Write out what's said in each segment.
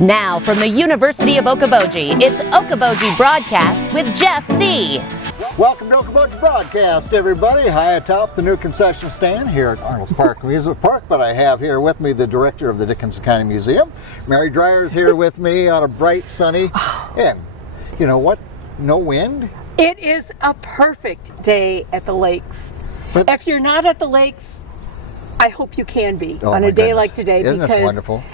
Now, from the University of Okoboji, it's Okoboji Broadcast with Jeff Thee. Welcome to Okoboji Broadcast, everybody. High atop the new concession stand here at Arnolds Park Amusement Park, but I have here with me the director of the Dickinson County Museum. Mary Dreier is here with me on a bright, sunny, and you know what? No wind. It is a perfect day at the lakes. But if you're not at the lakes, I hope you can be Oh on my a day goodness. like today. Isn't this because wonderful?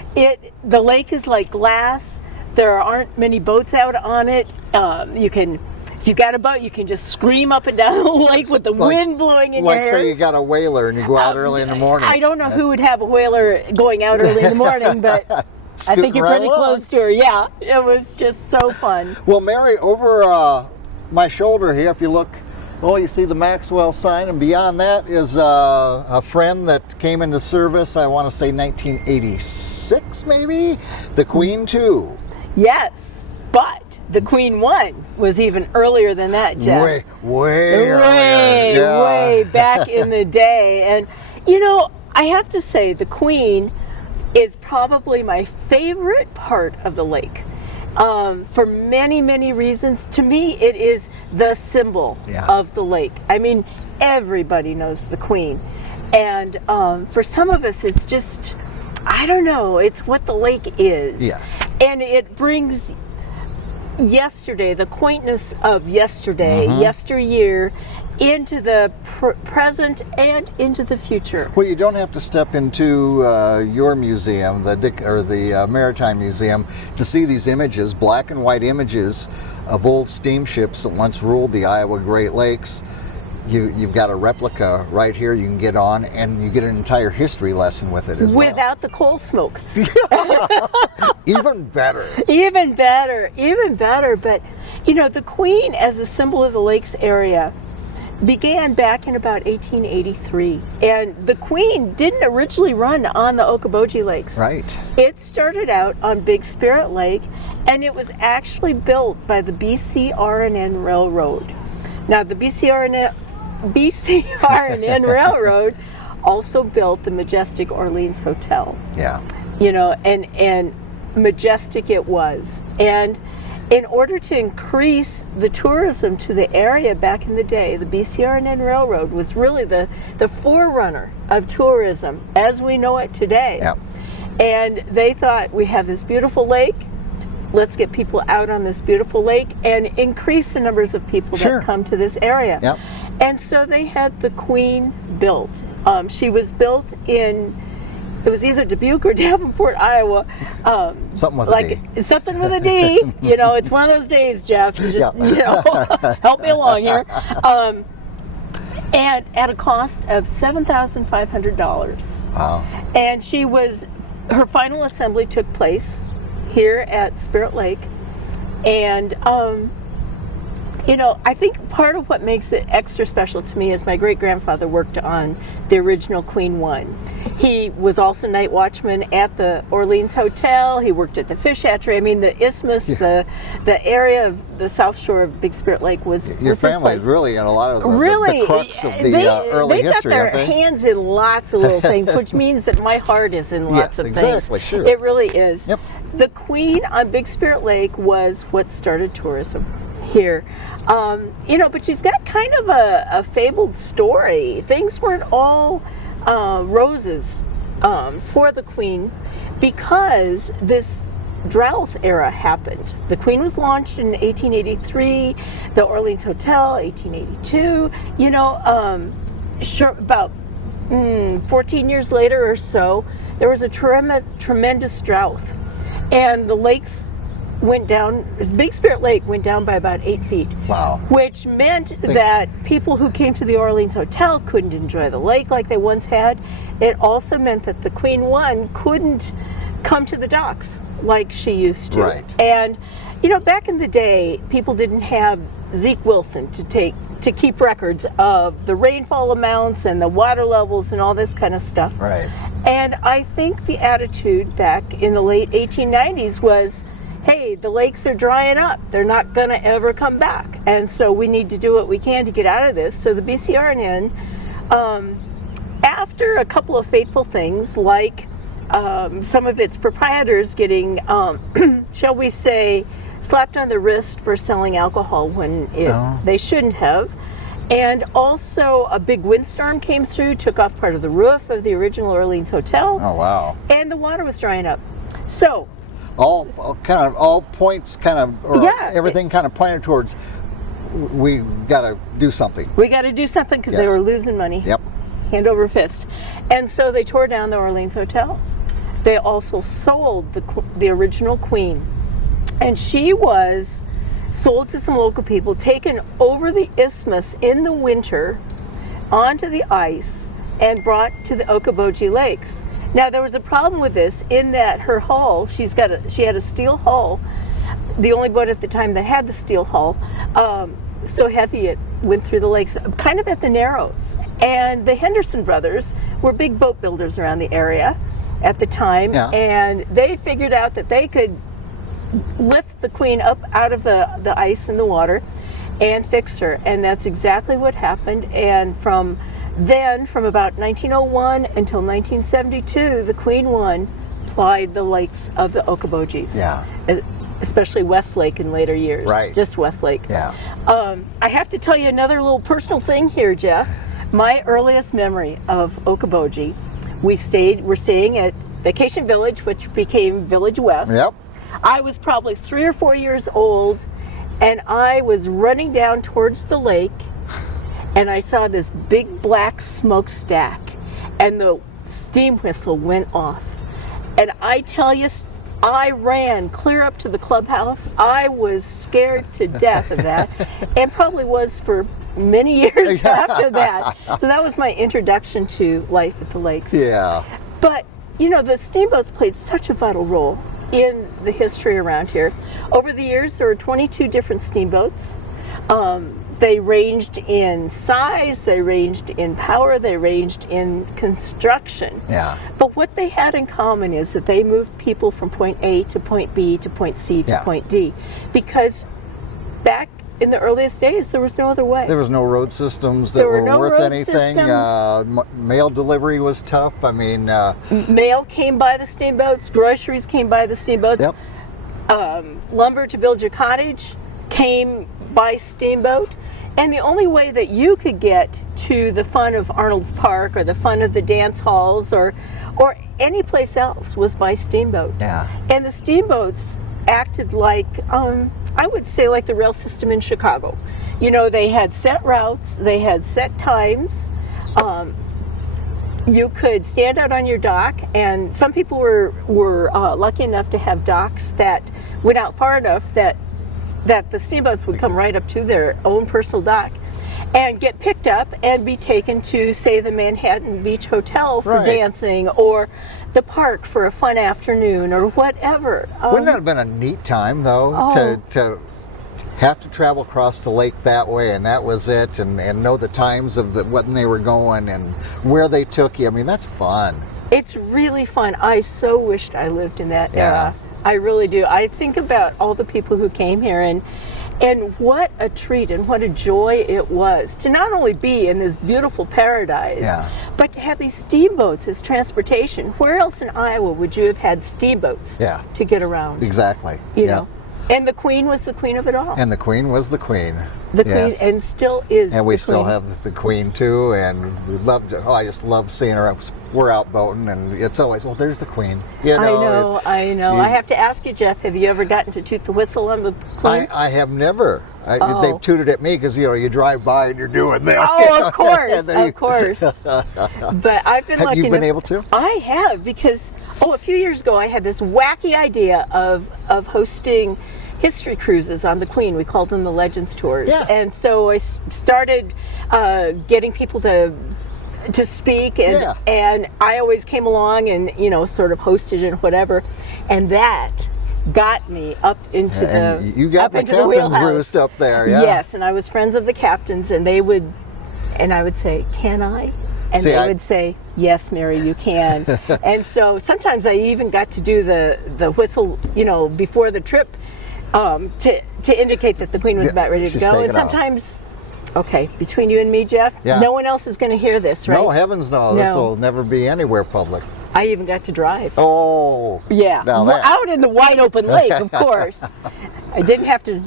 The lake is like glass. There aren't many boats out on it. If you've got a boat, you can just scream up and down the lake with the wind blowing in your hair. Like say you got a whaler and you go out early in the morning. I don't know who would have a whaler going out early in the morning, but I think you're pretty close to her. Yeah, it was just so fun. Well, Mary, over my shoulder here, if you look, you see the Maxwell sign, and beyond that is a friend that came into service, I want to say 1986 maybe, the Queen 2. Yes, but the Queen 1 was even earlier than that, Jeff. Way earlier. Yeah. Way back in the day. And, I have to say, the Queen is probably my favorite part of the lake. For many, many reasons. To me, it is the symbol of the lake. I mean, everybody knows the Queen. And for some of us, it's just, I don't know, it's what the lake is. Yes. And it brings yesterday, the quaintness of yesterday, yesteryear, into the present and into the future. Well, you don't have to step into your museum, the Maritime Museum, to see these images, black and white images of old steamships that once ruled the Iowa Great Lakes. You've got a replica right here you can get on, and you get an entire history lesson with it as well. Without the coal smoke. Even better. Even better. But, the Queen as a symbol of the lakes area began back in about 1883. And the Queen didn't originally run on the Okoboji Lakes. Right. It started out on Big Spirit Lake, and it was actually built by the BCR&N Railroad. Now, the BCR&N Railroad also built the majestic Orleans Hotel. Yeah. And majestic it was. And in order to increase the tourism to the area back in the day, the BCR&N Railroad was really the forerunner of tourism as we know it today. Yeah. And they thought, we have this beautiful lake, let's get people out on this beautiful lake and increase the numbers of people that come to this area. Yep. And so they had the Queen built. She was built in, it was either Dubuque or Davenport, Iowa. Something with a D. Something with a D. It's one of those days, Jeff. You just, help me along here. And at a cost of $7,500. Wow. And her final assembly took place here at Spirit Lake. And, I think part of what makes it extra special to me is my great-grandfather worked on the original Queen 1. He was also night watchman at the Orleans Hotel. He worked at the fish hatchery. I mean, the isthmus, the area of the south shore of Big Spirit Lake was Your family is really in a lot of the crux of the early history, They got their hands in lots of little things, which means that my heart is in lots of things. Yes, exactly, sure. It really is. Yep. The Queen on Big Spirit Lake was what started tourism here. But she's got kind of a fabled story. Things weren't all roses for the Queen because this drought era happened. The Queen was launched in 1883, the Orleans Hotel, 1882. About 14 years later or so, there was a tremendous drought. And the lakes went down, Big Spirit Lake went down by about 8 feet. Wow. Which meant that people who came to the Orleans Hotel couldn't enjoy the lake like they once had. It also meant that the Queen 1 couldn't come to the docks like she used to. Right. And, back in the day, people didn't have Zeke Wilson to keep records of the rainfall amounts and the water levels and all this kind of stuff. Right. And I think the attitude back in the late 1890s was, hey, the lakes are drying up. They're not going to ever come back. And so we need to do what we can to get out of this. So the BCR&N, after a couple of fateful things like some of its proprietors getting, shall we say, slapped on the wrist for selling alcohol when they shouldn't have. And also a big windstorm came through, took off part of the roof of the original Orleans Hotel. Oh, wow. And the water was drying up. So all points everything kind of pointed towards, we got to do something. We got to do something because they were losing money. Yep. Hand over fist. And so they tore down the Orleans Hotel. They also sold the original Queen. And she was sold to some local people, taken over the isthmus in the winter onto the ice and brought to the Okoboji Lakes. Now there was a problem with this in that her hull, she had a steel hull, the only boat at the time that had the steel hull, so heavy it went through the lakes, kind of at the Narrows. And the Henderson brothers were big boat builders around the area at the time, and they figured out that they could lift the Queen up out of the ice and the water and fix her. And that's exactly what happened. And from about 1901 until 1972, the Queen One plied the lakes of the Okobojis. Yeah. Especially Westlake in later years. Right. Just Westlake. Yeah. I have to tell you another little personal thing here, Jeff. My earliest memory of Okoboji, we're staying at Vacation Village, which became Village West. Yep. I was probably 3 or 4 years old, and I was running down towards the lake, and I saw this big black smokestack, and the steam whistle went off. And I tell you, I ran clear up to the clubhouse. I was scared to death of that, and probably was for many years after that. So that was my introduction to life at the lakes. Yeah. But, you know, the steamboats played such a vital role in the history around here. Over the years, there were 22 different steamboats. They ranged in size, they ranged in power, they ranged in construction. Yeah. But what they had in common is that they moved people from point A to point B to point C to point D. Because back in the earliest days, there was no other way. There was no road systems that were worth anything. Mail delivery was tough. I mean, mail came by the steamboats, groceries came by the steamboats. Yep. Lumber to build your cottage came by steamboat. And the only way that you could get to the fun of Arnolds Park or the fun of the dance halls or any place else was by steamboat. Yeah. And the steamboats acted like, I would say, like the rail system in Chicago. You know, they had set routes, they had set times. You could stand out on your dock, and some people were lucky enough to have docks that went out far enough that the steamboats would come right up to their own personal dock and get picked up and be taken to, say, the Manhattan Beach Hotel for dancing, or the park for a fun afternoon, or whatever. Wouldn't that have been a neat time, though, to have to travel across the lake that way, and that was it, and know the times of when they were going and where they took you? I mean, that's fun. It's really fun. I so wished I lived in that era. I really do. I think about all the people who came here, and what a treat and what a joy it was to not only be in this beautiful paradise, but to have these steamboats as transportation. Where else in Iowa would you have had steamboats to get around? Exactly. You know? And the Queen was the queen of it all. And the Queen was the Queen. The Queen, and still is. And we the still Queen. have the Queen too, and we loved. I just love seeing her. We're out boating, and it's always, there's the Queen. You know, I know. I have to ask you, Jeff. Have you ever gotten to toot the whistle on the Queen? I have never. They've tooted at me because you drive by and you're doing this. Oh, of course, of course. But I've been lucky. Have you been able to? I have, because a few years ago I had this wacky idea of hosting history cruises on the Queen. We called them the Legends Tours. Yeah. And so I started getting people to speak, and I always came along and sort of hosted and whatever, and that got me up into you got the captain's roost up there. Yes, and I was friends of the captains, and I would say, can I? And they would say, yes, Mary, you can. And so sometimes I even got to do the whistle, before the trip, to indicate that the Queen was about ready to go. And sometimes, between you and me, Jeff, no one else is going to hear this, right? No, heavens no. This will never be anywhere public. I even got to drive. Oh. Yeah. Now that. Out in the wide open lake, of course. I didn't have to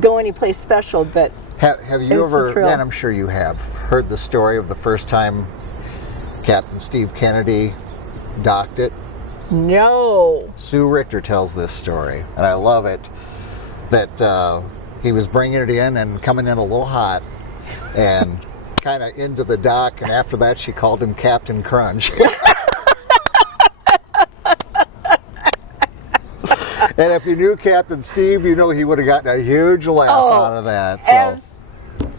go anyplace special, but Have you it's a ever, thrill. and I'm sure you have, heard the story of the first time Captain Steve Kennedy docked it? no. Sue Richter tells this story, and I love it, that he was bringing it in and coming in a little hot and kind of into the dock, and after that she called him Captain Crunch. And if you knew Captain Steve, you know he would have gotten a huge laugh out of that. So.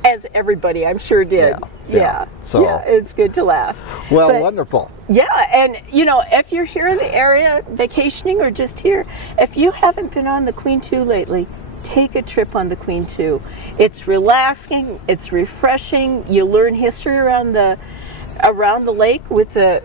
As everybody, I'm sure did. Yeah. So- yeah, it's good to laugh. Well, But- wonderful. Yeah, and if you're here in the area vacationing or just here, if you haven't been on the Queen 2 lately, take a trip on the Queen 2. It's relaxing, it's refreshing. You learn history around the lake with the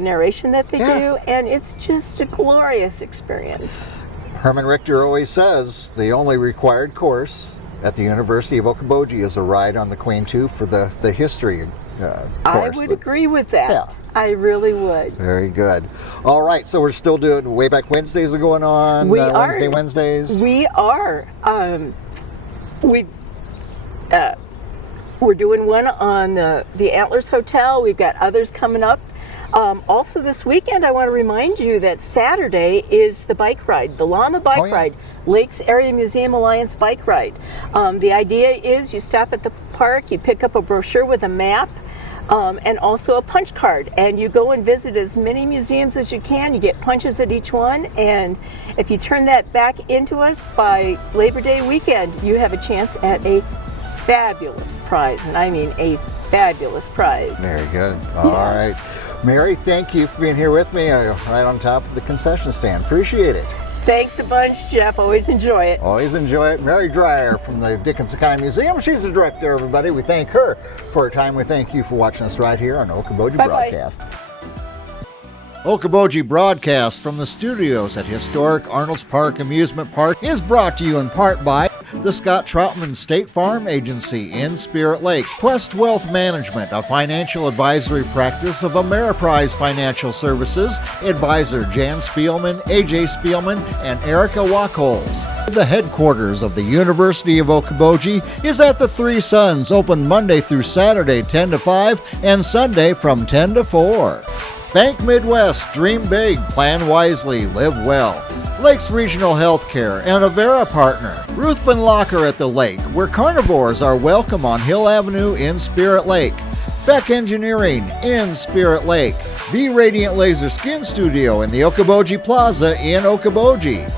narration that they do, and it's just a glorious experience. Herman Richter always says the only required course at the University of Okoboji is a ride on the Queen 2 for the history I course. would agree with that. Yeah. I really would. Very good. All right, so we're still doing Way Back Wednesdays are going on. We are. Wednesdays. We are. We're doing one on the Antlers Hotel. We've got others coming up. Also this weekend, I want to remind you that Saturday is the bike ride, the Llama Bike Ride, Lakes Area Museum Alliance Bike Ride. The idea is you stop at the park, you pick up a brochure with a map, and also a punch card, and you go and visit as many museums as you can. You get punches at each one, and if you turn that back into us by Labor Day weekend, you have a chance at a fabulous prize, and I mean a fabulous prize. Very good. All right. Mary, thank you for being here with me right on top of the concession stand. Appreciate it. Thanks a bunch, Jeff. Always enjoy it. Always enjoy it. Mary Dreier from the Dickinson County Museum. She's the director, everybody. We thank her for her time. We thank you for watching us right here on Okoboji Bye-bye. Broadcast. Okoboji Broadcast from the studios at historic Arnolds Park Amusement Park is brought to you in part by the Scott Troutman State Farm Agency in Spirit Lake, Quest Wealth Management, a financial advisory practice of Ameriprise Financial Services, advisor Jan Spielman, AJ Spielman, and Erica Wachholz. The headquarters of the University of Okoboji is at the Three Sons, open Monday through Saturday 10 to 5 and Sunday from 10 to 4. Bank Midwest, dream big, plan wisely, live well. Lakes Regional Healthcare and Avera Partner. Ruthven Locker at the Lake, where carnivores are welcome on Hill Avenue in Spirit Lake. Beck Engineering in Spirit Lake. Be Radiant Laser Skin Studio in the Okoboji Plaza in Okoboji.